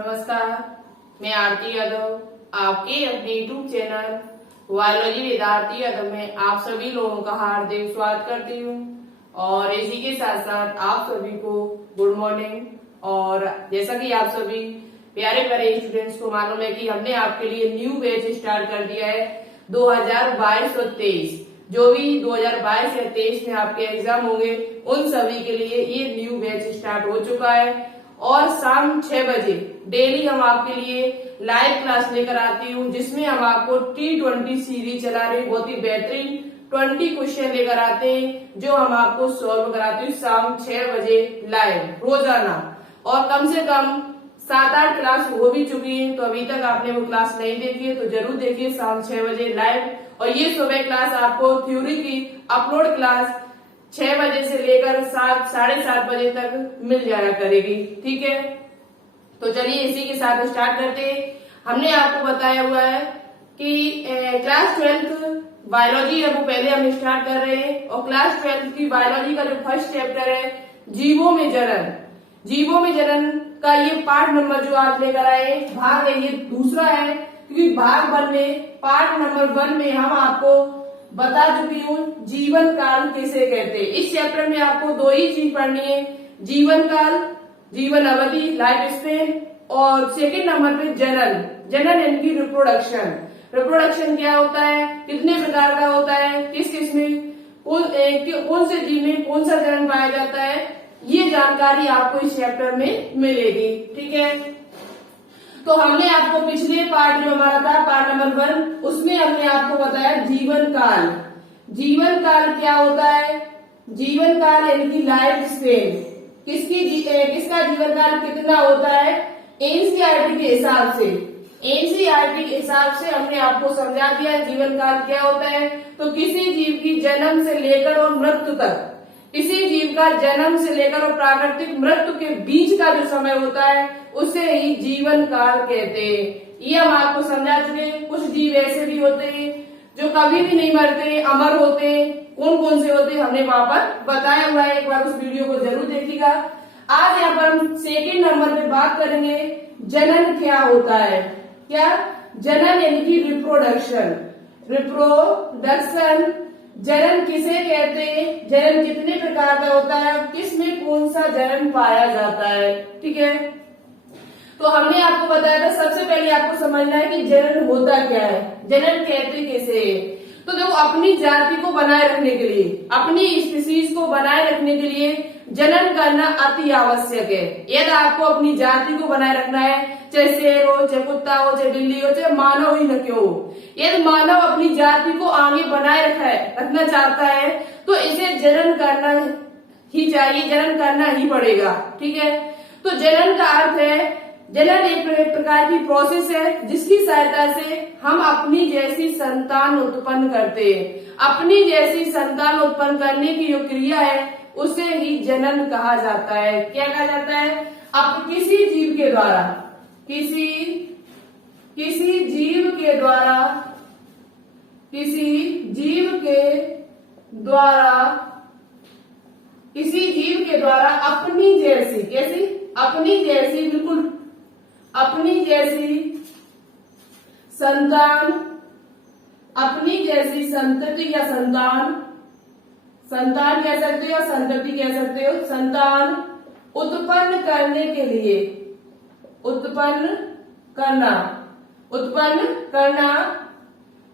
नमस्कार, मैं आरती यादव आपके अपने यूट्यूब चैनल बायोलॉजी विद्यार्थी यादव में आप सभी लोगों का हार्दिक स्वागत करती हूँ और इसी के साथ साथ आप सभी को गुड मॉर्निंग। और जैसा कि आप सभी प्यारे प्यारे स्टूडेंट्स को मालूम है कि हमने आपके लिए न्यू बैच स्टार्ट कर दिया है 2022 और 23। जो भी 2022 या 23 में आपके एग्जाम होंगे उन सभी के लिए ये न्यू बैच स्टार्ट हो चुका है और शाम 6 बजे डेली हम आपके लिए लाइव क्लास लेकर आती हूँ, जिसमें हम आपको T20 सीरीज चला रहे बहुत ही बेहतरीन 20 क्वेश्चन लेकर आते हैं जो हम आपको सॉल्व कराते हैं शाम 6 बजे लाइव रोजाना। और कम से कम 7-8 क्लास हो भी चुकी है, तो अभी तक आपने वो क्लास नहीं देखी है तो जरूर देखिए शाम 6 बजे लाइव। और ये सुबह क्लास आपको थ्योरी की अपलोड क्लास 6 बजे से लेकर 7-7:30 बजे तक मिल जाया करेगी। ठीक है, तो चलिए इसी के साथ स्टार्ट करते हैं। हमने आपको बताया हुआ है कि क्लास 12 बायोलॉजी है वो पहले हम स्टार्ट कर रहे हैं और क्लास 12 की बायोलॉजी का जो फर्स्ट चैप्टर है जीवों में जनन, जीवों में जनन का ये पार्ट नंबर जो आज लेकर आए भाग है, ये दूसरा है क्योंकि भाग 1 में पार्ट नंबर 1 में हम आपको बता चुकी हूँ जीवन काल किसे कहते हैं। इस चैप्टर में आपको 2 ही चीज पढ़नी है, जीवन काल, जीवन अवधि, लाइफ स्पेन, और सेकेंड नंबर पे जनन, जनन यानी कि रिप्रोडक्शन। रिप्रोडक्शन क्या होता है, कितने प्रकार का होता है, किस किस में कौन से जीव में कौन सा जनन पाया जाता है, ये जानकारी आपको इस चैप्टर में मिलेगी। ठीक है, तो हमने आपको पिछले पार्ट जो हमारा था पार्ट नंबर 1 उसमें हमने आपको बताया जीवन काल। जीवन काल क्या होता है, जीवन काल यानी कि लाइफ स्पेन, किसका जीवन काल कितना होता है एनसीईआरटी के हिसाब से। एनसीईआरटी के हिसाब से हमने आपको समझा दिया जीवन काल क्या होता है। तो किसी जीव की जन्म से लेकर और मृत्यु तक, किसी जीव का जन्म से लेकर और प्राकृतिक मृत्यु के बीच का जो समय होता है उसे ही जीवन काल कहते हैं। ये हम आपको समझा चुके हैं। कुछ जीव ऐसे भी होते हैं जो कभी भी नहीं मरते, अमर होते हैं। कौन कौन से होते हैं हमने वहां पर बताया हुआ है, एक बार उस वीडियो को जरूर देखिएगा। आज यहाँ पर हम सेकेंड नंबर पे बात करेंगे जनन क्या होता है। क्या जनन यानी कि रिप्रोडक्शन, रिप्रोडक्शन जनन किसे कहते हैं, जनन कितने प्रकार का होता है, किसमें कौन सा जनन पाया जाता है। ठीक है, तो हमने आपको बताया था सबसे पहले आपको समझना है कि जनन होता क्या है, जनन कहते किसे। तो देखो अपनी जाति को बनाए रखने के लिए, अपनी स्पीसीज को बनाए रखने के लिए जनन करना अति आवश्यक है। यदि आपको अपनी जाति को बनाए रखना है, चाहे शेर हो, चाहे कुत्ता हो, चाहे बिल्ली हो, चाहे मानव ही न क्यों हो, यदि मानव अपनी जाति को आगे बनाए रखना चाहता है तो इसे जनन करना ही चाहिए, जनन करना ही पड़ेगा। ठीक है, तो जनन का अर्थ है, जनन एक प्रकार की प्रोसेस है जिसकी सहायता से हम अपनी जैसी संतान उत्पन्न करते हैं। अपनी जैसी संतान उत्पन्न करने की जो क्रिया है उसे ही जनन कहा जाता है। क्या कहा जाता है, अब किसी जीव के द्वारा, किसी जीव के द्वारा, किसी जीव के द्वारा, किसी जीव के द्वारा अपनी जैसी, कैसी, अपनी जैसी, बिल्कुल अपनी जैसी संतान, अपनी जैसी संतति या संतान, संतान कह सकते हो, संतति कह सकते हो, संतान उत्पन्न करने के लिए, उत्पन्न करना, उत्पन्न करना,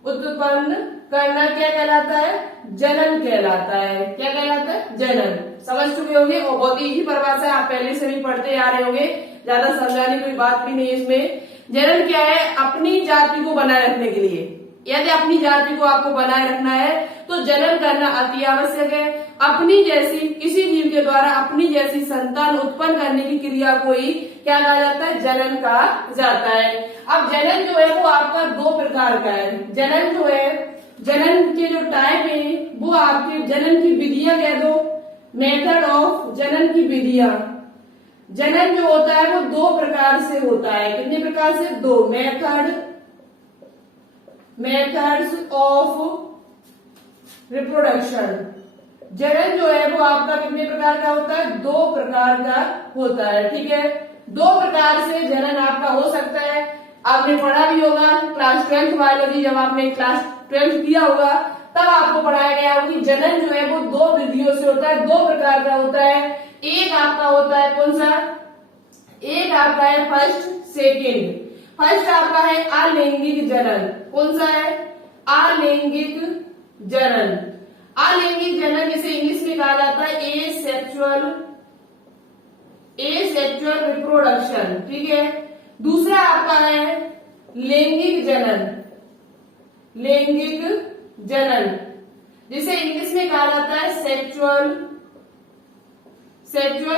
उत्पन्न करना क्या कहलाता है, जनन कहलाता है। क्या कहलाता है, जनन। समझ चुके होंगे और बहुत ही परिभाषा आप पहले से भी पढ़ते आ रहे होंगे, ज्यादा समझाने की कोई बात भी नहीं है इसमें। जनन क्या है, अपनी जाति को बनाए रखने के लिए, यदि अपनी जाति को आपको बनाए रखना है तो जनन करना अति आवश्यक है। अपनी जैसी, किसी जीव के द्वारा अपनी जैसी संतान उत्पन्न करने की क्रिया को ही क्या कहा जाता है, जनन कहा जाता है। अब जनन जो है वो आपका 2 प्रकार का है। जनन जो है, जनन के जो टाइप है वो आपके जनन की विधियां कह दो, मेथड ऑफ जनन की विधियां। जनन जो होता है वो 2 प्रकार से होता है। कितने प्रकार से, 2 मेथड्स ऑफ रिप्रोडक्शन। जनन जो है वो आपका कितने प्रकार का होता है, 2 प्रकार का होता है। ठीक है, दो प्रकार से जनन आपका हो सकता है। आपने पढ़ा भी होगा क्लास 12 बायोलॉजी, जब आपने क्लास 12 किया होगा तब आपको पढ़ाया गया होगा कि जनन जो है वो दो विधियों से होता है, दो प्रकार का होता है। एक आपका होता है कौन सा, एक आपका है फर्स्ट सेकेंड। फर्स्ट आपका है अलैंगिक जनन। कौन सा है, अलैंगिक जनन। अलैंगिक जनन जिसे इंग्लिश में कहा जाता है एसेक्सुअल रिप्रोडक्शन, ठीक है। दूसरा आपका है लैंगिक जनन, लैंगिक जनन जिसे इंग्लिश में कहा जाता है सेक्सुअल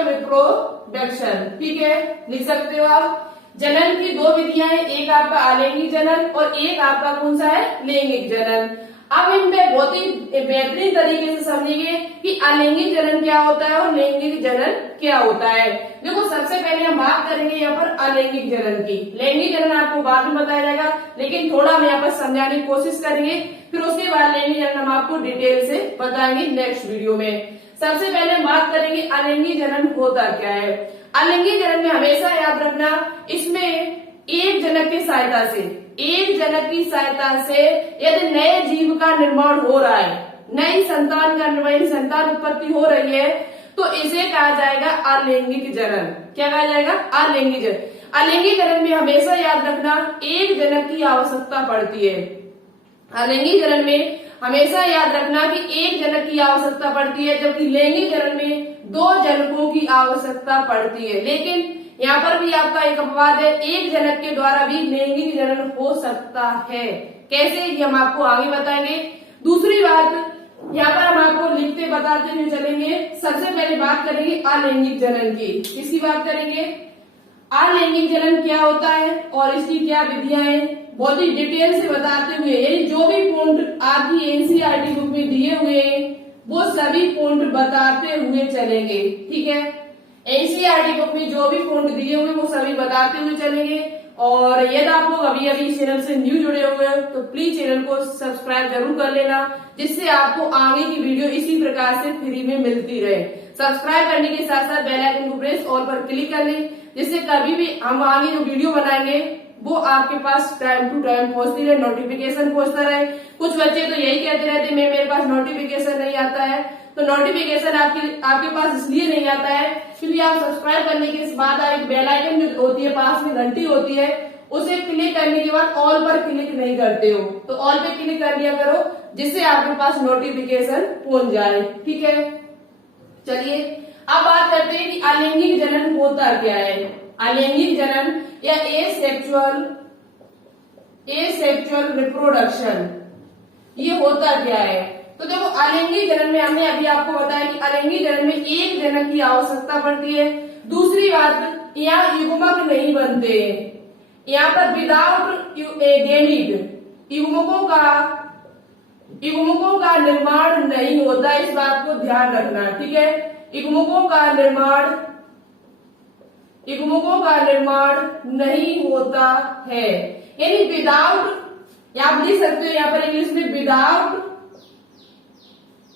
रिप्रोडक्शन, ठीक है। लिख सकते हो आप। जनन की दो विधियां हैं, एक आपका अलैंगिक जनन और एक आपका कौन सा है, लैंगिक जनन। अब इनमें बहुत ही बेहतरीन तरीके से समझेंगे कि अलैंगिक जनन क्या होता है और लैंगिक जनन क्या होता है। देखो सबसे पहले हम बात करेंगे यहाँ पर अलैंगिक जनन की। लैंगिक जनन आपको बाद में बताया जाएगा, लेकिन थोड़ा हम यहाँ पर समझाने की कोशिश करेंगे, फिर उसके बाद लैंगिक जनन हम आपको डिटेल से बताएंगे नेक्स्ट वीडियो में। सबसे पहले हम बात करेंगे अलैंगिक जनन होता क्या है। अलैंगिक जनन में हमेशा याद रखना, इसमें एक जनक की सहायता से, एक जनक की सहायता से यदि नए जीव का निर्माण हो रहा है, नई संतान का निर्माण, संतान उत्पत्ति हो रही है, तो इसे कहा जाएगा अलैंगिक जनन। क्या कहा जाएगा, अलैंगिक जनन। अलैंगिक जनन में हमेशा याद रखना एक जनक की आवश्यकता पड़ती है। अलैंगिक जनन में हमेशा याद रखना कि एक जनक की आवश्यकता पड़ती है, जबकि लैंगिक जनन में दो जनकों की आवश्यकता पड़ती है। लेकिन यहाँ पर भी आपका एक अपवाद है, एक जनक के द्वारा भी लैंगिक जनन हो सकता है। कैसे, ये हम आपको आगे बताएंगे। दूसरी बात यहाँ पर हम आपको लिखते बताते हुए चलेंगे। सबसे पहले बात करेंगे अलैंगिक जनन की। किसकी बात करेंगे, अलैंगिक जनन क्या होता है और इसकी क्या विधियां हैं, बहुत ही डिटेल से बताते हुए, यानी जो भी पॉइंट आपकी एनसीईआरटी बुक में दिए हुए हैं वो सभी पॉइंट बताते हुए चलेंगे, ठीक है। एनसीईआरटी बुक में जो भी पॉइंट दिए हुए वो सभी बताते हुए चलेंगे। और यदि आप लोग अभी अभी इस चैनल से न्यू जुड़े हुए हैं तो प्लीज चैनल को सब्सक्राइब जरूर कर लेना, जिससे आपको आगे की वीडियो इसी प्रकार से फ्री में मिलती रहे। सब्सक्राइब करने के साथ साथ बेल आइकन को प्रेस ऑल पर क्लिक कर लें, जिससे कभी भी हम आगे जो वीडियो बनाएंगे वो आपके पास टाइम टू टाइम पहुंचती रहे, नोटिफिकेशन पहुंचता रहे। कुछ बच्चे तो यही कहते रहते हैं मेरे पास नोटिफिकेशन नहीं आता है, तो नोटिफिकेशन आपके पास इसलिए नहीं आता है क्योंकि आप सब्सक्राइब करने के बाद एक बेल आइकन जो होती है, पास में घंटी होती है, उसे क्लिक करने के बाद ऑल पर क्लिक नहीं करते हो, तो ऑल पे क्लिक कर लिया करो, जिससे आपके पास नोटिफिकेशन पहुंच जाए, ठीक है। चलिए अब बात करते हैं कि अलैंगिक जनन होता क्या है। अलैंगिक जनन या एसेक्सुअल रिप्रोडक्शन ये होता क्या है। तो देखो अलैंगिक जनन में हमने अभी आपको बताया कि अलैंगिक जनन में एक जनक की आवश्यकता पड़ती है। दूसरी बात, यहाँ युग्मक नहीं बनते, यहाँ पर विदाउट गैमीट युग्मकों का निर्माण नहीं होता, इस बात को ध्यान रखना, ठीक है। युग्मकों का निर्माण नहीं होता है, यानी विदाउट, आप लिख सकते हो यहाँ पर इंग्लिश में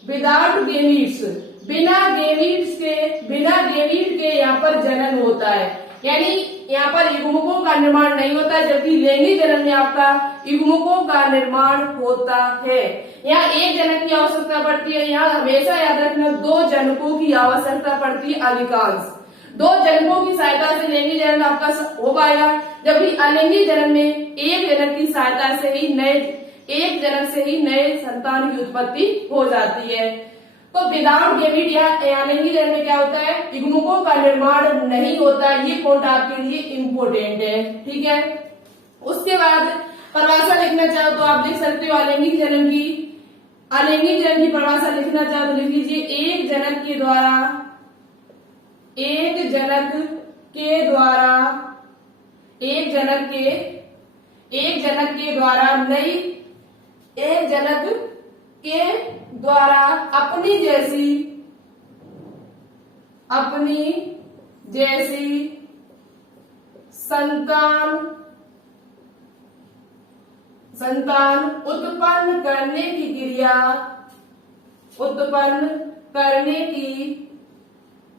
विदाउट गैमीट्स, बिना गैमीट के यहाँ पर जनन होता है, यानी यहाँ पर युग्मकों का निर्माण नहीं होता है, जबकि लैंगिक जनन में आपका युग्मकों का निर्माण होता है। यहाँ एक जनक की आवश्यकता पड़ती है, यहाँ हमेशा याद रखना दो जनकों की आवश्यकता पड़ती है, अधिकांश दो जनकों की सहायता से लैंगिक जनन आपका हो पाएगा, जबकि अलैंगिक जनन में एक जनक की सहायता से ही नए संतान की उत्पत्ति हो जाती है। तो विदाउट गैमीट या अलैंगिक जनन में क्या होता है, युग्मकों का निर्माण नहीं होता, ये पॉइंट आपके लिए इम्पोर्टेंट है, ठीक है। उसके बाद परिभाषा लिखना चाहो तो आप लिख सकते हो अलैंगिक जनन की परिभाषा लिखना चाहो तो लिख लीजिए, एक जनक के द्वारा अपनी जैसी संतान उत्पन्न करने की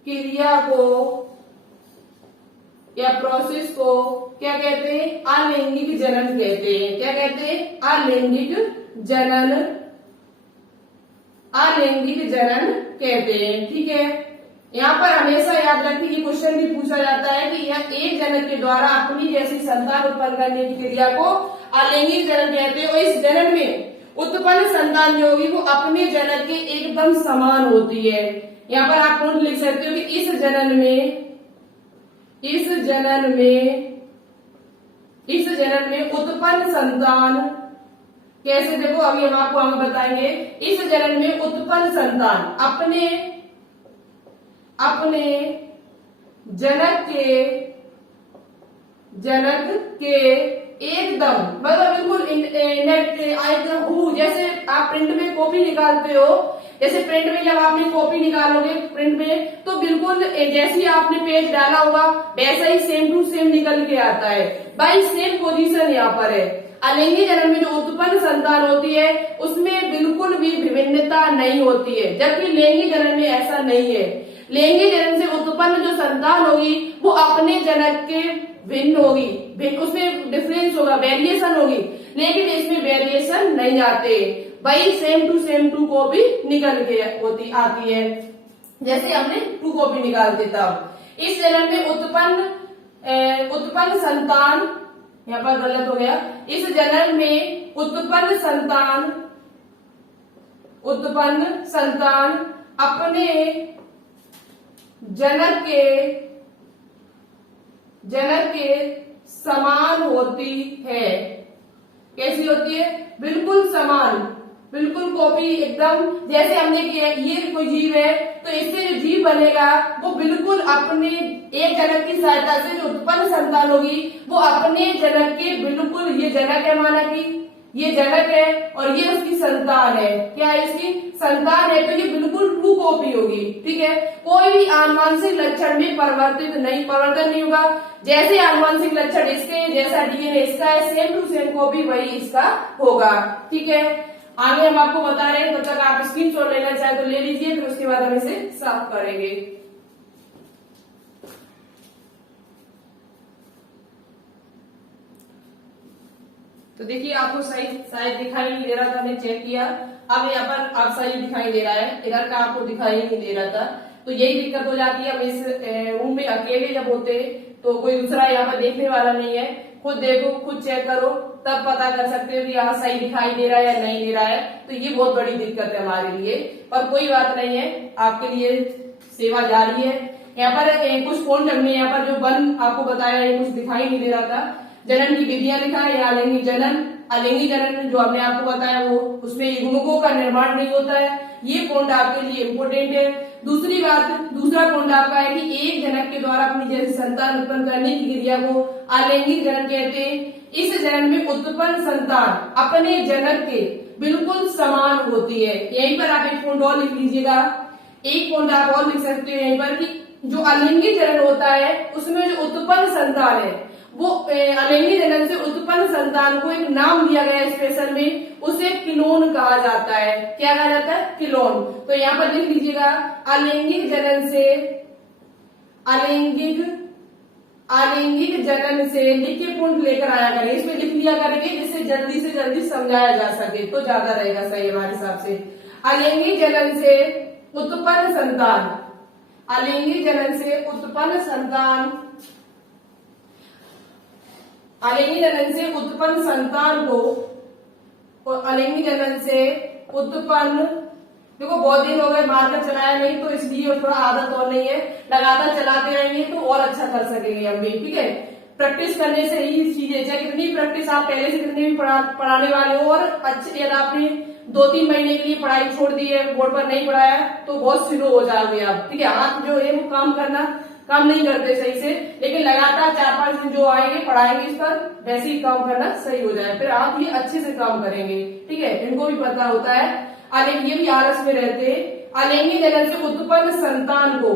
क्रिया को या प्रोसेस को क्या कहते हैं? अलैंगिक जनन कहते हैं। क्या कहते हैं? अलैंगिक जनन, अलैंगिक जनन कहते हैं। ठीक है, यहाँ पर हमेशा याद रखिए, ये क्वेश्चन भी पूछा जाता है कि यह एक जनक के द्वारा अपनी जैसी संतान उत्पन्न करने की क्रिया को अलैंगिक जनन कहते हैं। और इस जनन में उत्पन्न संतान जो होगी वो अपने जनक के एकदम समान होती है। यहाँ पर आप पॉइंट लिख सकते हो कि इस जनन में उत्पन्न संतान कैसे, देखो अभी हम आपको आगे बताएंगे। इस जनन में उत्पन्न संतान अपने जनक के एकदम मतलब बिल्कुल जैसे आप प्रिंट में कॉपी निकालते हो, जैसे प्रिंट में जब आपने कॉपी निकालोगे प्रिंट में, तो बिल्कुल जैसे आपने पेज डाला होगा वैसा ही सेम टू सेम निकल के आता है। बाई सेम पोजीशन यहाँ पर है। अलैंगिक जनन में जो उत्पन्न संतान होती है उसमें बिल्कुल भी विभिन्नता नहीं होती है, जबकि लैंगिक जनन में ऐसा नहीं है। लैंगिक जनन से उत्पन्न जो संतान होगी वो अपने जनक के भिन्न होगी, उसमें डिफरेंस होगा, वेरिएशन होगी, लेकिन इसमें वेरिएशन नहीं आते, वही सेम टू कॉपी निकल के आती है, जैसे हमने 2 कॉपी निकालते तब। इस जनन में उत्पन्न संतान, यहाँ पर गलत हो गया, इस जनन में उत्पन्न संतान अपने जनक के समान होती है। कैसी होती है? बिल्कुल समान, बिल्कुल कॉपी एकदम जैसे हमने किया। ये कोई जीव है तो इससे जो जीव बनेगा वो बिल्कुल अपने एक जनक की सहायता से जो उत्पन्न संतान होगी वो अपने जनक के बिल्कुल, ये जनक है, माना कि ये जनक है और ये उसकी संतान है। क्या है? इसकी संतान है, तो ये बिल्कुल ट्रू कॉपी होगी। ठीक है, कोई भी आनुवांशिक लक्षण में परिवर्तन नहीं होगा। जैसे आनुवांशिक लक्षण इसके, जैसा डीएनए इसका है, सेम टू सेम कॉपी वही इसका होगा। ठीक है, आगे हम आपको बता रहे हैं, तब तक आप स्क्रीनशॉट लेना चाहे तो ले लीजिए, फिर उसके बाद हम इसे साफ करेंगे। तो देखिए आपको सही शायद दिखाई नहीं दे रहा था, मैंने चेक किया, अब यहाँ पर आप सही दिखाई दे रहा है, इधर का आपको दिखाई नहीं दे रहा था। तो यही दिक्कत हो जाती है। अब इस रूम में अकेले जब होते तो कोई दूसरा यहाँ पर देखने वाला नहीं है, खुद देखो, खुद चेक करो, तब पता कर सकते हो कि यहाँ सही दिखाई दे रहा है या नहीं दे रहा है। तो ये बहुत बड़ी दिक्कत है हमारे लिए, पर कोई बात नहीं है, आपके लिए सेवा जारी है। यहाँ पर कुछ पॉइंट हमने यहाँ पर जो वन आपको बताया, ये कुछ दिखाई नहीं दे रहा था। जनन की विधियां लिखा है, या अलैंगिक जनन जो हमने आपको बताया वो, उसमें युग्मकों का निर्माण नहीं होता है। ये पॉइंट आपके लिए इम्पोर्टेंट है। दूसरा पॉइंट आपका है कि एक जनक के द्वारा अपनी जैसी संतान उत्पन्न करने की क्रिया को अलैंगिक जनन कहते हैं। इस जनन में उत्पन्न संतान अपने जनक के बिल्कुल समान होती है। यहीं पर आप एक पॉइंट और लिख लीजिएगा, एक पॉइंट आप और लिख सकते हो यहीं पर कि जो अलैंगिक जनन होता है उसमें जो उत्पन्न संतान है वो अलैंगिक जनन से उत्पन्न संतान को एक नाम दिया गया है स्पेशल में, उसे क्लोन कहा जाता है। क्या कहा जाता है? क्लोन। तो यहाँ पर लिख लीजिएगा, अलैंगिक जनन से लिख के पॉइंट लेकर आया करें, इसमें लिख लिया करेंगे जिससे जल्दी से जल्दी समझाया जा सके, तो ज्यादा रहेगा सही हमारे हिसाब से। अलैंगिक जनन से उत्पन्न संतान, अलैंगिक जनन से उत्पन्न संतान, अलैंगिक जनन से उत्पन्न संतान को, अलैंगिक जनन से उत्पन्न, देखो बहुत दिन हो गए मार्कर चलाया नहीं तो इसलिए थोड़ा आदत और नहीं है, लगातार चलाते रहेंगे तो और अच्छा कर सकेंगे हम भी। ठीक है, प्रैक्टिस करने से ही चीजें, चाहे कितनी प्रैक्टिस आप पहले से कितने भी पढ़ाने वाले हो, और अच्छे यदि आपने 2-3 महीने के लिए पढ़ाई छोड़ दी है, बोर्ड पर नहीं पढ़ाया तो बहुत स्लो हो जाओगे आप। ठीक है, हाथ जो है वो काम नहीं करते सही से, लेकिन लगातार 4-5 दिन जो आएंगे पढ़ाएंगे इस पर, वैसे ही काम करना सही हो जाए, फिर आप ये अच्छे से काम करेंगे। ठीक है, इनको भी पता होता है, ये भी आलस में रहते हैं। अलैंगिक जनन से उत्पन्न संतान को,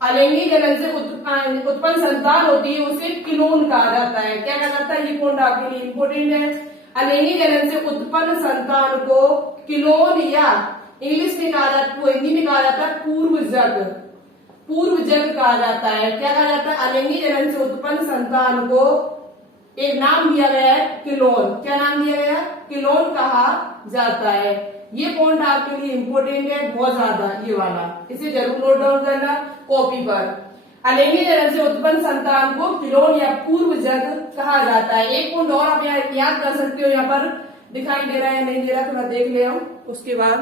अलैंगिक जनन से उत्पन्न संतान होती है उसे क्लोन कहा जाता है। क्या कहा जाता है? ये पॉइंट आपके लिए इम्पोर्टेंट है। अलैंगिक जनन से उत्पन्न संतान को क्लोन, या इंग्लिश में कहा जाता है, हिंदी में कहा जाता है पूर्वजक। पूर्वजन्म कहा जाता है। क्या कहा जाता है? अलिंगी जनन से उत्पन्न संतान को एक नाम दिया गया है क्लोन। क्या नाम दिया गया? क्लोन कहा जाता है। ये पॉइंट आपके लिए इंपॉर्टेंट है बहुत ज्यादा, ये वाला, इसे जरूर नोट डाउन करना कॉपी पर। अलिंगी जनन से उत्पन्न संतान को क्लोन या पूर्वजन्म कहा जाता है। एक पॉइंट और आप यहाँ याद कर सकते हो, यहाँ पर दिखाई दे रहा है नहीं दे रहा, थोड़ा देख ले आओ, उसके बाद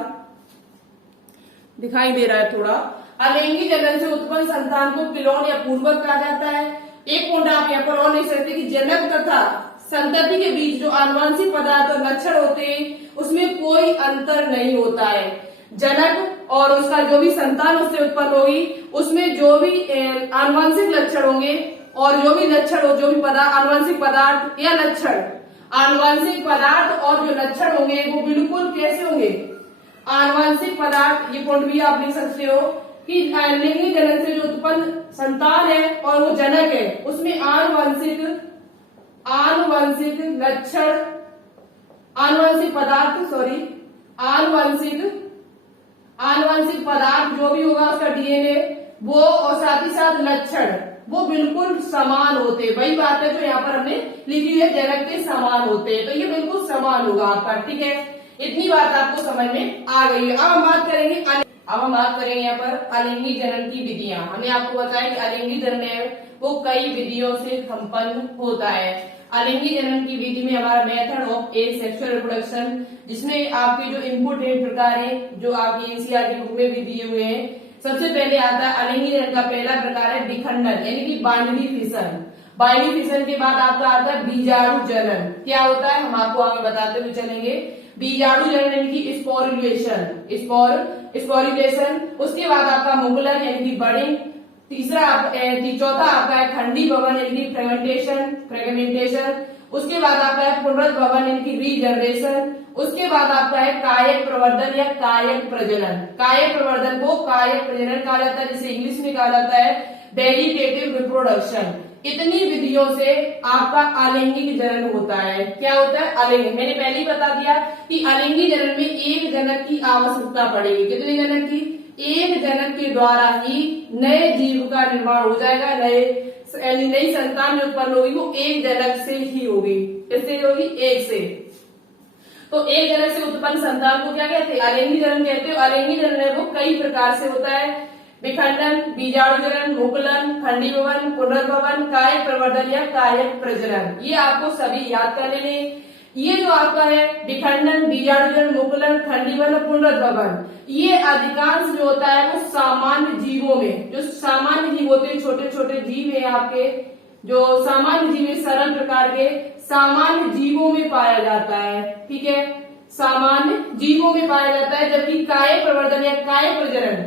दिखाई दे रहा है थोड़ा। अलिंगी जनन से उत्पन्न संतान को क्लोन या पूर्वज कहा जाता है। एक पॉइंट आप यहाँ पर और लिख सकते कि जनक तथा संतति के बीच जो आनुवंशिक पदार्थ और लक्षण होते हैं उसमें कोई अंतर नहीं होता है। जनक और उसका जो भी संतान उससे उत्पन्न होगी उसमें जो भी आनुवंशिक लक्षण होंगे और जो भी लक्षण हो, जो भी आनुवंशिक पदार्थ या लक्षण, आनुवंशिक पदार्थ और जो लक्षण होंगे वो बिल्कुल कैसे होंगे? आनुवंशिक पदार्थ, ये पॉइंट भी आप लिख सकते हो कि अलिंगी जनन से जो उत्पन्न संतान है और वो जनक है उसमें आनुवंशिक लक्षण, आनुवंशिक पदार्थ, आनुवंशिक पदार्थ जो भी होगा उसका डीएनए वो और साथ ही साथ लक्षण वो बिल्कुल समान होते। वही बात है जो यहाँ पर हमने लिखी है, जनक के समान होते, तो ये बिल्कुल समान होगा आपका। ठीक है, इतनी बात आपको समझ में आ गई है। अब हम बात करेंगे यहाँ पर अलिंगी जनन की विधियां। हमने आपको बताया कि अलिंगी जनन है वो कई विधियों से संपन्न होता है। अलिंगी जनन की विधि में हमारा मेथड ऑफ सेक्सुअल रिप्रोडक्शन, जिसमें आपके जो इम्पोर्टेंट प्रकार है जो आपकी एनसीईआरटी बुक में भी दिए हुए हैं। सबसे पहले आता है अलिंगी जनन का पहला प्रकार है विखंडन, यानी कि बाइनरी फिशन। बाइनरी फिशन के बाद आपका आता है बीजाणु जनन। क्या होता है हम आपको आगे बताते हुए चलेंगे। बीजाणु जनन यानी कि स्पोरुलेशन, उसके बाद आपका मुकुलन यानी कि बर्डिंग, चौथा आपका है खंडी भवन यानी कि फ्रेगमेंटेशन, उसके बाद आपका है पुनरुद्भवन यानी कि रीजनरेशन, उसके बाद आपका है कायक प्रवर्धन या कायक प्रजनन। कायक प्रवर्धन को कायक प्रजनन कहा जाता है, जिसे इंग्लिश में कहा जाता है वेजिटेटिव रिप्रोडक्शन। इतनी विधियों से आपका अलिंगिक जनन होता है। क्या होता है? अलिंगिक। मैंने पहले ही बता दिया कि अलिंगी जनन में एक जनक की आवश्यकता पड़ेगी। कितने जनक की? एक जनक के द्वारा ही नए जीव का निर्माण हो जाएगा। नई संतान जो उत्पन्न होगी वो एक जनक से ही होगी। किससे होगी? एक से। तो एक जनक से उत्पन्न संतान को क्या कहते हैं? अलिंगी जनन कहते हैं। अलिंगी जनन है वो कई प्रकार से होता है। विखंडन, बीजाणु जनन, मुकुलन, खंडी भवन, पुनरुद्भवन, कायक प्रवर्धन या कायक प्रजनन। ये आपको सभी याद कर लेने। ये जो आपका है विखंडन, बीजाणु जनन, मुकुलन, खंडीभवन और पुनरुद्भवन, ये अधिकांश जो होता है वो सामान्य जीवों में, जो सामान्य जीव होते हैं, छोटे छोटे जीव है आपके, जो सामान्य जीव है, सरल प्रकार के सामान्य जीवों में पाया जाता है। ठीक है, सामान्य जीवों में पाया जाता है। जबकि कायक प्रवर्धन या कायक प्रजनन,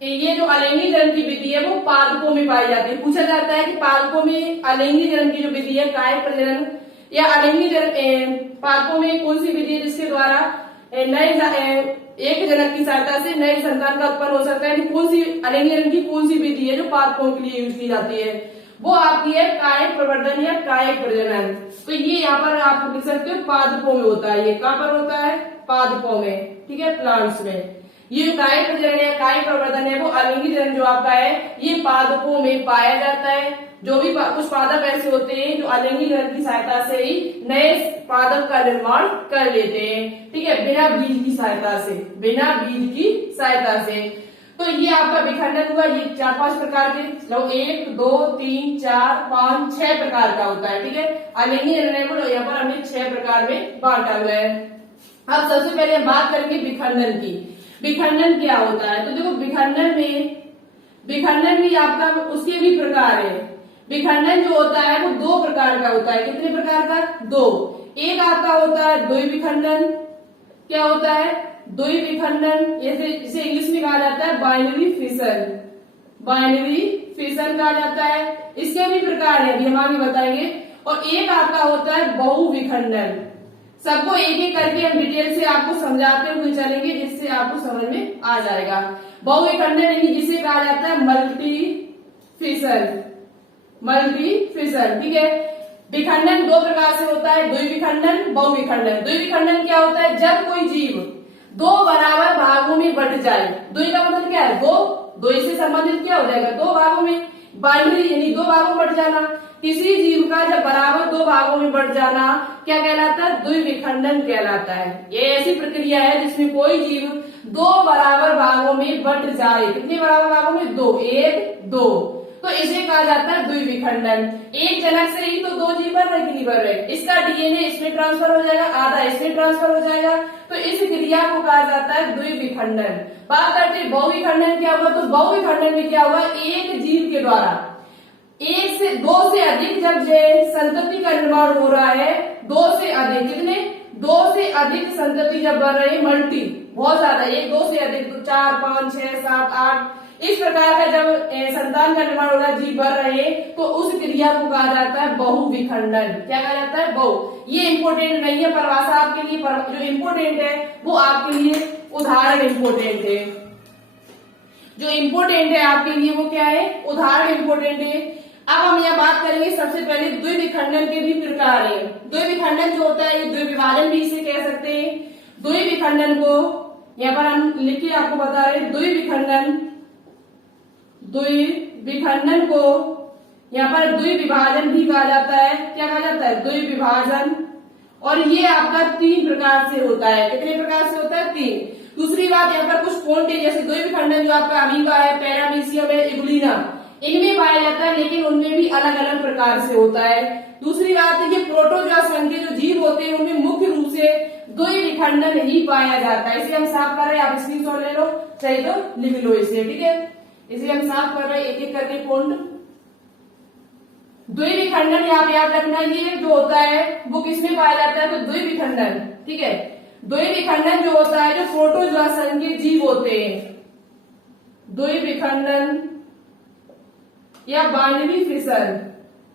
ये जो अलिंगी जनन की विधि है वो पादपों में पाई जाती है। पूछा जाता है कि पादपों में अलिंगी जनन की जो विधि है कायक प्रजनन या अलिंगी जनन, पादपों में कौन सी विधि है जिसके द्वारा नए एक जनक की सहायता से नए संतान का उत्पन्न हो सकता है? कौन सी अलिंगी जनन की कौन सी विधि है जो पादपों के लिए यूज की जाती है? वो आपकी है कायक प्रवर्धन या कायक प्रजनन। तो ये यहाँ पर आप लिख सकते हो पादपों में होता है। ये कहाँ पर होता है? पादपों में। ठीक है, प्लांट्स में। ये कायक प्रजनन या कायक प्रवर्धन है वो अलिंगी जनन जो आपका है ये पादपों में पाया जाता है। जो भी कुछ पादप ऐसे होते हैं जो अलिंगी जनन की सहायता से ही नए पादप का निर्माण कर लेते हैं। ठीक है, बिना बीज की सहायता से। तो ये आपका विखंडन हुआ। ये 4-5 प्रकार के, 1 2 3 4 5 6 प्रकार का होता है। ठीक है, अलिंगी जनन को यहाँ पर हमने 6 प्रकार में बांटा हुआ है। अब सबसे पहले हम बात करेंगे विखंडन की। विखंडन क्या होता है? तो देखो विखंडन भी आपका उसके भी प्रकार है। विखंडन जो होता है वो 2 प्रकार का होता है। कितने प्रकार का? 2। एक आपका होता है द्विविखंडन। क्या होता है? द्विविखंडन, इसे इंग्लिश में कहा जाता है बाइनरी फिशन कहा जाता है। इसके भी प्रकार है, अभी हम आगे बताएंगे। और एक आपका होता है बहुविखंडन। सबको एक एक करके हम डिटेल से आपको समझाते हुए चलेंगे जिससे आपको समझ में आ जाएगा। बहुविखंडन यानी जिसे कहा जाता है मल्टी फिशन। ठीक है, विखंडन 2 प्रकार से होता है, द्विविखंडन, बहुविखंडन। द्विविखंडन क्या होता है? जब कोई जीव 2 बराबर भागों में बट जाए। द्वि का मतलब क्या है? 2 द्वि से संबंधित क्या हो जाएगा, दो भागों में। बाइनरी यानी दो भागों में बट जाना। किसी जीव का जब बराबर दो भागों में बट जाना क्या कहलाता है, द्विविखंडन कहलाता है। ये ऐसी प्रक्रिया है जिसमें कोई जीव दो बराबर भागों में बट जाए। कितने बराबर भागों में, दो, एक दो, तो इसे कहा जाता है द्विविखंडन। एक जनक से ही तो दो जीव बन रहे कि नहीं बन रहे। इसका डीएनए इसमें ट्रांसफर हो जाएगा, आधा इसमें ट्रांसफर हो जाएगा, तो इस क्रिया को कहा जाता है द्विविखंडन। बात करते हैं बहुविखंडन क्या हुआ, तो बहुविखंडन में क्या हुआ, एक जीव के द्वारा एक से दो से अधिक जब संतति का निर्माण हो रहा है, दो से अधिक, कितने, दो से अधिक संतति जब बन रही, मल्टी बहुत ज्यादा, एक दो से अधिक, तो 4 5 6 7 8 इस प्रकार का जब संतान का निर्माण हो रहा है, जीव बढ़ रहे, तो उस क्रिया को कहा जाता है बहुविखंडन। क्या कहा जाता है, बहु। ये इंपोर्टेंट नहीं है परिभाषा आपके लिए, जो इंपोर्टेंट है वो आपके लिए उदाहरण इंपोर्टेंट है। जो इंपोर्टेंट है आपके लिए वो क्या है, उदाहरण इंपोर्टेंट है। अब हम यहाँ बात करेंगे सबसे पहले द्विविखंडन के भी प्रकार है। द्विविखंडन जो होता है, द्विविभाजन भी इसे कह सकते हैं। द्विविखंडन को यहाँ पर हम लिख के आपको बता रहे हैं, द्विविखंडन को यहाँ पर द्विविभाजन भी कहा जाता है। क्या कहा जाता है, द्विविभाजन। और ये आपका 3 प्रकार से होता है। कितने प्रकार से होता है, 3। दूसरी बात, यहाँ पर कुछ पॉइंट है, जैसे द्विविखंडन जो आपका अमीबा है, पैरामीशियम है, इग्लिना, इनमें पाया जाता है, लेकिन उनमें भी अलग अलग प्रकार से होता है। दूसरी बात है, ये प्रोटोजोआ संघ के जो जीव होते हैं उनमें मुख्य रूप से द्विविखंडन ही पाया जाता है। इसे हम साफ कर रहे हैं, आप स्क्रीनशॉट ले लो, चाहिए तो लिख लो इसे, ठीक है। इसे हम साफ कर रहे हैं एक एक करके पॉइंट। द्विविखंडन यहाँ पे याद रखना, ये जो होता है वो किसमें पाया जाता है, तो द्विविखंडन, ठीक है। द्विविखंडन जो होता है, जो प्रोटोजोआ संघ के जीव होते हैं, द्विविखंडन या बाइनरी फिशन,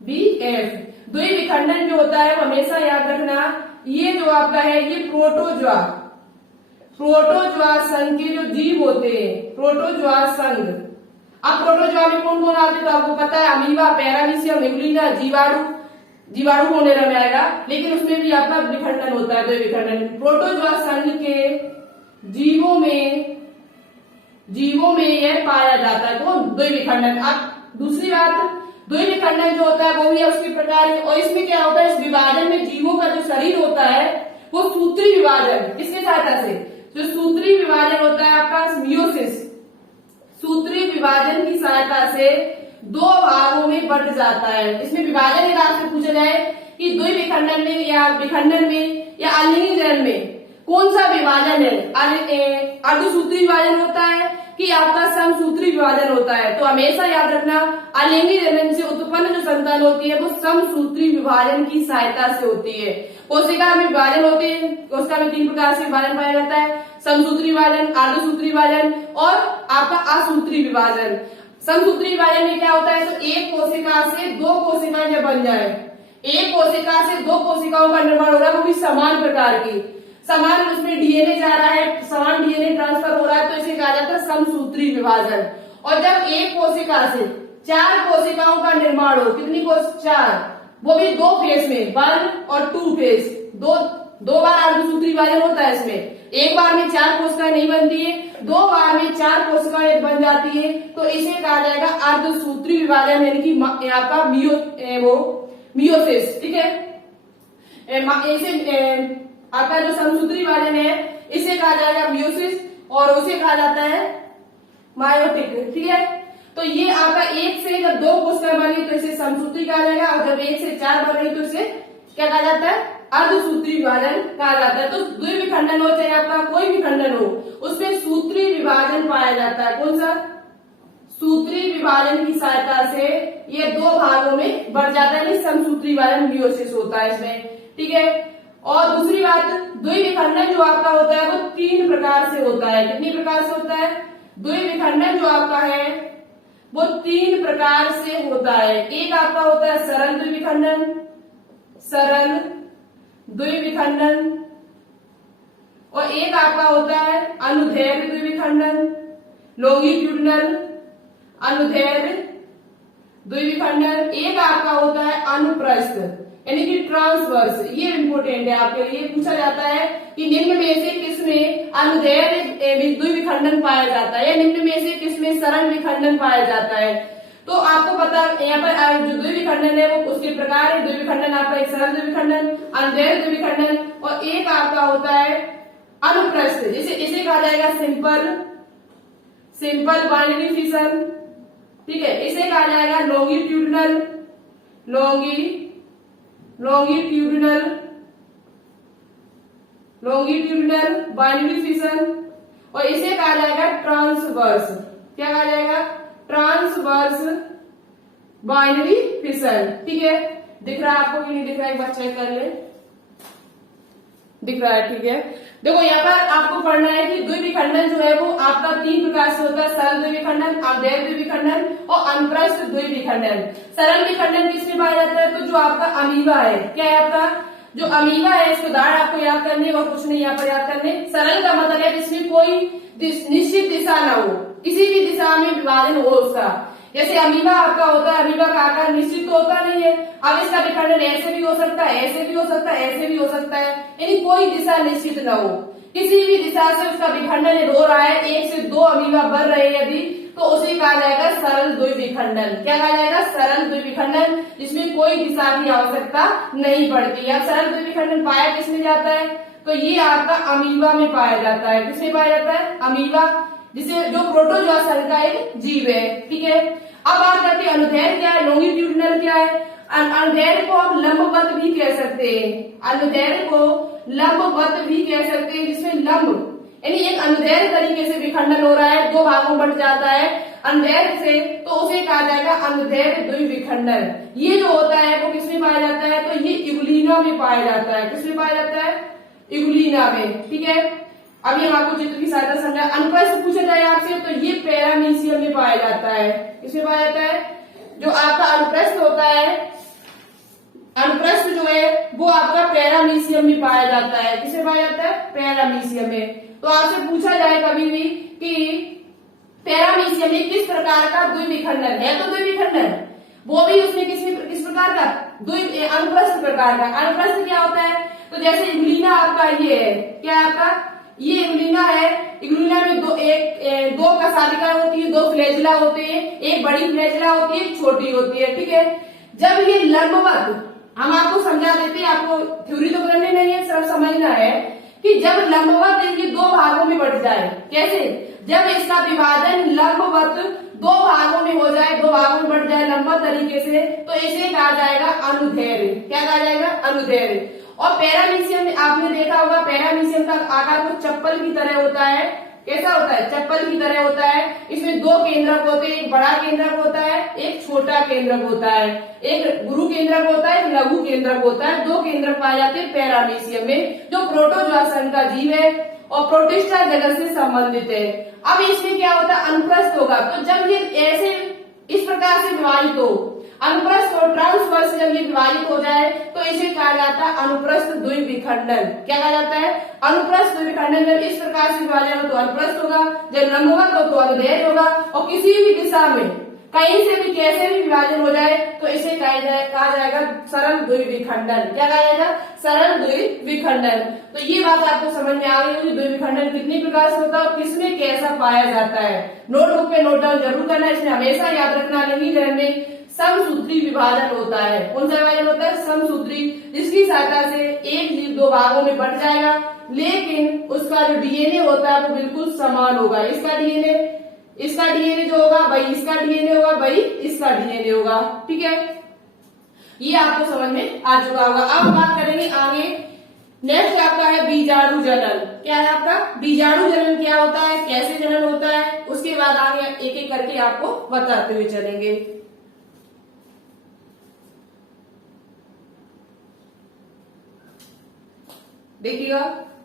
BF। द्विविखंडन जो होता है वो हमेशा याद रखना, ये जो आपका है ये प्रोटोजोआ संघ के जो जीव होते हैं, प्रोटोजोआ संघ। अब प्रोटोजोआ में कौन कौन आते हैं तो आपको पता है, अमीबा, पैरामीशियम, इग्लिना, जीवाणु होने में आएगा, लेकिन उसमें भी आपका विखंडन होता है, द्विविखंडन। प्रोटोजोआ संघ के जीवों में यह पाया जाता है, कौन, द्विविखंडन। अब दूसरी बात, द्विविखंडन जो होता है वो भी उसके प्रकार है, और इसमें क्या होता है, इस विभाजन में जीवों का जो शरीर होता है वो सूत्री विभाजन, किसके सहायता से, जो सूत्री विभाजन होता है आपका मियोसिस, सूत्री विभाजन की सहायता से दो भागों में बंट जाता है। इसमें विभाजन यदि आपसे पूछा जाए कि द्विविखंडन में या विखंडन में या अलिंगी जनन में कौन सा विभाजन है, अर्धसूत्री विभाजन होता है कि आपका समसूत्री विभाजन होता है, तो हमेशा याद रखना अलिंगी जनन से उत्पन्न जो संतान होती है वो समसूत्री विभाजन की सहायता से होती है। कोशिका में विभाजन होते हैं, कोशिका में 3 प्रकार से विभाजन पाया जाता है, समसूत्री विभाजन, अर्धसूत्री विभाजन और आपका असूत्री विभाजन। समसूत्री विभाजन में क्या होता है, तो एक कोशिका से 2 कोशिकाएं जब बन जाए, एक कोशिका से 2 कोशिकाओं का निर्माण हो रहा है, वो भी समान प्रकार की, समान उसमें डीएनए जा रहा है, समान डीएनए ट्रांसफर हो रहा है, तो इसे कहा जाता है समसूत्री विभाजन। और जब एक कोशिका से 4 कोशिकाओं का निर्माण हो, कितनी कोशिका, 4, वो भी 2 फेज में, 1 और 2 फेज, दो बार अर्धसूत्री विभाजन होता है। इसमें एक बार में 4 कोशिकाएं नहीं बनती है, 2 बार में 4 कोशिकाएं बन जाती है, तो इसे कहा जाएगा अर्धसूत्री विभाजन, यानी कि आपका मियोसिस, ठीक है। इसे आपका जो समसूत्री विभाजन है इसे कहा जाएगा मियोसिस और उसे कहा जाता है मायोटिक, ठीक है। तो ये आपका 1 से जब 2 कोशिकाएं बनी तो इसे समसूत्री कहा जाएगा, और जब 1 से 4 बन रही तो इसे क्या कहा जाता है, अर्धसूत्री विभाजन कहा जाता है। तो द्विविखंडन हो चाहे आपका कोई भी खंडन हो, उसमें सूत्री विभाजन पाया जाता है। कौन सा, सूत्री विभाजन की सहायता से ये 2 भागों में बढ़ जाता है, समसूत्री विभाजन मियोसिस होता है इसमें, ठीक है। और दूसरी बात, द्विविखंडन जो आपका होता है वो 3 प्रकार से होता है। कितनी प्रकार से होता है, द्विविखंडन जो आपका है वो 3 प्रकार से होता है। एक आपका होता है सरल द्विविखंडन, और एक आपका होता है अनुदैर्घ्य द्विविखंडन, लॉन्गिट्यूडिनल अनुदैर्घ्य द्विविखंडन। एक आपका होता है अनुप्रस्थ यानी कि ट्रांसवर्स। ये इंपोर्टेंट है आपके लिए, पूछा जाता है कि निम्न में से किसमें अनुदैर्घ्य में भी द्विविखंडन पाया जाता है, या निम्न में से किसमें सरल विखंडन पाया जाता है। तो आपको पता यहाँ पर जो द्विविखंडन है वो उसके प्रकार है। द्विविखंडन आपका एक सरल द्विविखंडन, अनुदैर्घ्य द्विविखंडन, और एक आपका होता है अनुप्रस्थ, जिसे इसे कहा जाएगा सिंपल बाइनरी फिशन, ठीक है। इसे कहा जाएगा लॉन्गिट्यूडिनल बाइनरी फिशन, और इसे कहा जाएगा ट्रांसवर्स। क्या कहा जाएगा? ट्रांसवर्स बाइनरी फिशन, ठीक है। दिख रहा है आपको कि नहीं दिख रहा है? एक बार चेक कर ले। दिख रहा है, ठीक है। देखो यहाँ पर आपको पढ़ना है कि द्विविखंडन जो है वो आपका 3 प्रकार से होता है, सरल द्विविखंडन, अनुदैर्घ्य द्विविखंडन और अनुप्रस्थ द्विविखंडन। सरल विखंडन किसमें पाया जाता है? तो जो आपका अमीबा है, क्या है आपका जो अमीबा है, इसको दाढ़ आपको याद करनी है और कुछ नहीं यहाँ पर याद करने। सरल का मतलब है जिसमें कोई निश्चित दिशा ना हो, किसी भी दिशा में विभाजन हो उसका। जैसे अमीबा आपका होता है, अमीबा का आकार निश्चित तो होता नहीं है। अब इसका विखंडन ऐसे भी हो सकता है, ऐसे भी हो सकता है, ऐसे भी हो सकता है, यानी कोई दिशा निश्चित न हो, किसी भी दिशा से उसका विखंडन हो रहा है, 1 से 2 अमीबा बढ़ रहे हैं यदि, तो उसे कहा जाएगा सरल द्विविखंडन। क्या कहा जाएगा? सरल द्विविखंडन, जिसमें कोई दिशा की आवश्यकता नहीं पड़ती। अब सरल द्विविखंडन पाया किसमें जाता है? तो ये आपका अमीबा में पाया जाता है। किसमें पाया जाता है? अमीबा, जिसे जो प्रोटोजोआ संघ का एक जीव है, ठीक है। अब बात करते हैं अनुदैर्घ्य क्या है, लॉन्गिट्यूडिनल क्या है। अनुदैर्घ्य को हम लंबवत भी कह सकते हैं, अनुदैर्घ्य को लंबवत भी कह सकते हैं, जिसमें लंब यानी एक अनुदैर्घ्य तरीके से विखंडन हो रहा है, 2 भागों में बट जाता है अनुदैर्घ्य से, तो उसे कहा जाएगा अनुदैर्घ्य द्विविखंडन। ये जो होता है वो किसमें पाया जाता है? तो ये इगुलिना में पाया जाता है। किसमें पाया जाता है? इगुलिना में, ठीक है। अभी हम आपको चित्र की सहायता समझा। अनुप्रस्थ पूछा जाए आपसे तो ये पैरामीशियम में पाया जाता है। किसमें पाया जाता है? जो आपका अनुप्रस्थ होता है, अनुप्रस्थ जो है वो आपका पैरामीशियम में पाया जाता है। किसमें पाया जाता है? पैरामीशियम में। तो आपसे पूछा जाए कभी भी कि पैरामीशियम में किस प्रकार का द्विविखंडन है, तो द्विविखंडन वो भी उसमें किस प्रकार का? अनुप्रस्थ प्रकार का। अनुप्रस्थ क्या होता है? तो जैसे इगुलिना आपका ये है, क्या है आपका? ये इगुलिना है। इगुलिना में दो कशालिका होती है, 2 फ्लैजिला होते हैं, एक बड़ी फ्लैजिला होती है, एक छोटी होती है, ठीक है। जब ये लंबवत, हम आपको समझा देते हैं, आपको थ्योरी तो करनी नहीं है, सब समझना है कि जब लंबवत ये 2 भागों में बट जाए, कैसे? जब इसका विभाजन लंबवत 2 भागों में हो जाए, 2 भागों में बट जाए लंबवत तरीके से, तो इसे कहा जाएगा अनुदैर्घ्य। क्या कहा जाएगा? अनुदैर्घ्य। और पैरामीशियम आपने देखा होगा, पैरामीशियम का आकार कुछ चप्पल की तरह होता है। कैसा होता है? चप्पल की तरह होता है। इसमें 2 केंद्रक होते हैं, एक बड़ा केंद्रक होता है, एक छोटा केंद्रक होता है, एक गुरु केंद्रक होता है, एक लघु केंद्रक होता है। 2 केंद्रक पाए जाते हैं पैरामीशियम में, जो प्रोटोजोआ संघ का जीव है और प्रोटिस्टा जगत से संबंधित है। अब इसमें क्या होता है? अनुप्रस्थ होगा। तो जब ये ऐसे इस प्रकार से विभाजित हो, अनुप्रस्थ और ट्रांसवर्स जब ये विभाजित हो जाए, तो इसे कहा जाता है अनुप्रस्थ द्विविखंडन। क्या कहा जाता है? अनुप्रस्थ द्विविखंडन। जब इस प्रकार से विभाजन हो तो अनुप्रस्थ होगा, जब लंबवत हो तो अनुदैर्घ्य होगा, और किसी भी दिशा में कहीं से भी कैसे भी विभाजन हो जाए तो इसे कहा जाएगा सरल द्विविखंडन। क्या कहा जाएगा? सरल द्विविखंडन। तो ये बात आपको समझ में आ गई होगी, द्विविखंडन कितनी प्रकार से होता है और किसमें कैसा पाया जाता है। नोटबुक पे नोट डाउन जरूर करना, इसमें हमेशा याद रखना लिंगीकरण में समसूत्री विभाजन होता है। कौन सा विभाजन होता है? समसूत्री, जिसकी सहायता से एक जीव 2 भागों में बट जाएगा, लेकिन उसका जो डीएनए होता है वो बिल्कुल समान होगा। इसका डीएनए जो होगा वही इसका डीएनए होगा, वही इसका डीएनए होगा, ठीक है। ये आपको समझ में आ चुका होगा। अब बात करेंगे आगे। नेक्स्ट आपका है बीजाणु जनन। क्या है आपका? बीजाणु जनन क्या होता है, कैसे जनन होता है, उसके बाद आगे एक एक करके आपको बताते हुए चलेंगे। देखिएगा,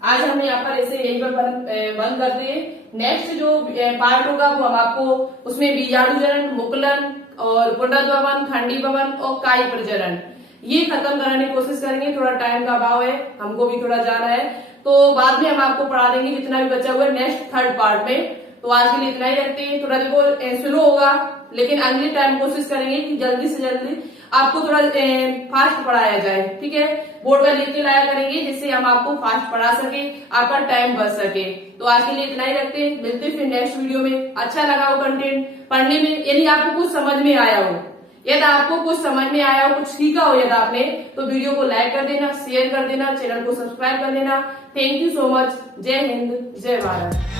आज हम यहाँ पर ऐसे यहीं पर बंद करते हैं। नेक्स्ट जो पार्ट होगा वो हम आपको उसमें बीजाणु जनन, मुकुलन और पुनर्भवन, खंडी भवन और काई प्रजनन ये खत्म कराने की कोशिश करेंगे। थोड़ा टाइम का अभाव है, हमको भी थोड़ा जाना है, तो बाद में हम आपको पढ़ा देंगे जितना भी बचा हुआ है नेक्स्ट 3rd पार्ट में। तो आज के लिए इतना ही रखते हैं। थोड़ा देखो स्लो होगा, लेकिन अगले टाइम कोशिश करेंगे कि जल्दी से जल्दी आपको थोड़ा फास्ट पढ़ाया जाए, ठीक है। बोर्ड पर लिख के लाया करेंगे जिससे हम आपको फास्ट पढ़ा सके, आपका टाइम बच सके। तो आज के लिए इतना ही रखते हैं, मिलते हैं फिर नेक्स्ट वीडियो में। अच्छा लगा हो कंटेंट पढ़ने में, यदि आपको कुछ समझ में आया हो, यदि आपको कुछ समझ में आया हो, कुछ सीखा हो यदि आपने, तो वीडियो को लाइक कर देना, शेयर कर देना, चैनल को सब्सक्राइब कर देना। Thank you so much. जय हिंद, जय भारत।